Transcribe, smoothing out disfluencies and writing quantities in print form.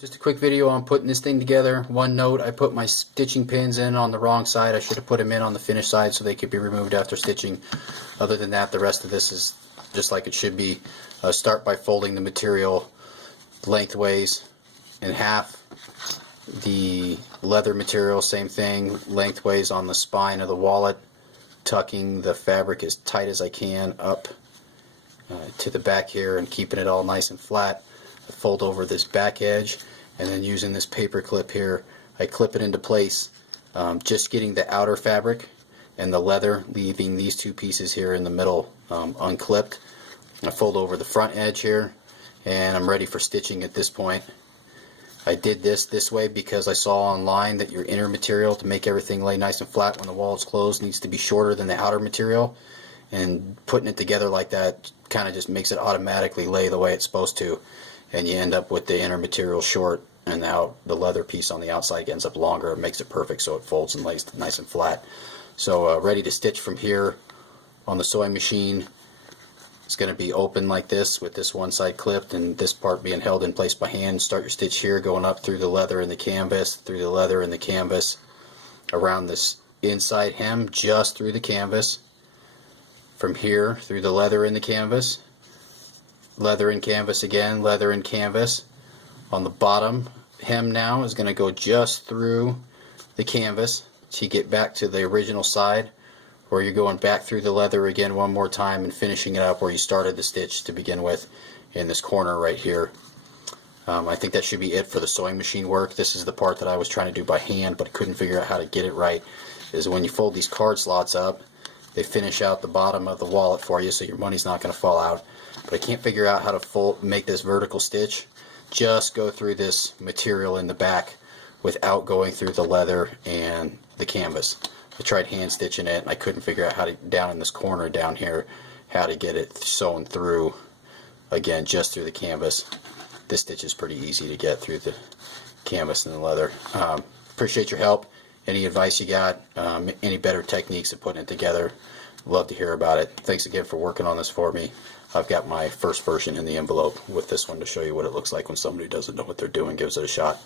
Just a quick video on putting this thing together. One note, I put my stitching pins in on the wrong side. I should have put them in on the finished side so they could be removed after stitching. Other than that, the rest of this is just like it should be. Start by folding the material lengthways in half. The leather material, same thing, lengthways on the spine of the wallet, tucking the fabric as tight as I can up to the back here and keeping it all nice and flat. I fold over this back edge, and then using this paper clip here, I clip it into place, just getting the outer fabric and the leather, leaving these two pieces here in the middle unclipped. I fold over the front edge here, and I'm ready for stitching at this point. I did this way because I saw online that your inner material, to make everything lay nice and flat when the wall is closed, needs to be shorter than the outer material, and putting it together like that kind of just makes it automatically lay the way it's supposed to, and you end up with the inner material short and now the leather piece on the outside ends up longer. It makes it perfect so it folds and lays nice and flat. So ready to stitch from here on the sewing machine. It's going to be open like this with this one side clipped and this part being held in place by hand. Start your stitch here, going up through the leather and the canvas, through the leather and the canvas, around this inside hem, just through the canvas. From here through the leather and the canvas, leather and canvas again, leather and canvas. On the bottom hem now is going to go just through the canvas to get back to the original side, where you're going back through the leather again one more time and finishing it up where you started the stitch to begin with in this corner right here. I think that should be it for the sewing machine work. This is the part that I was trying to do by hand but couldn't figure out how to get it right, is when you fold these card slots up, they finish out the bottom of the wallet for you so your money's not going to fall out. But I can't figure out how to make this vertical stitch. Just go through this material in the back without going through the leather and the canvas. I tried hand stitching it and I couldn't figure out how to, down in this corner down here, how to get it sewn through, again just through the canvas. This stitch is pretty easy to get through the canvas and the leather. Appreciate your help. Any advice you got, any better techniques of putting it together, love to hear about it. Thanks again for working on this for me. I've got my first version in the envelope with this one to show you what it looks like when somebody who doesn't know what they're doing gives it a shot.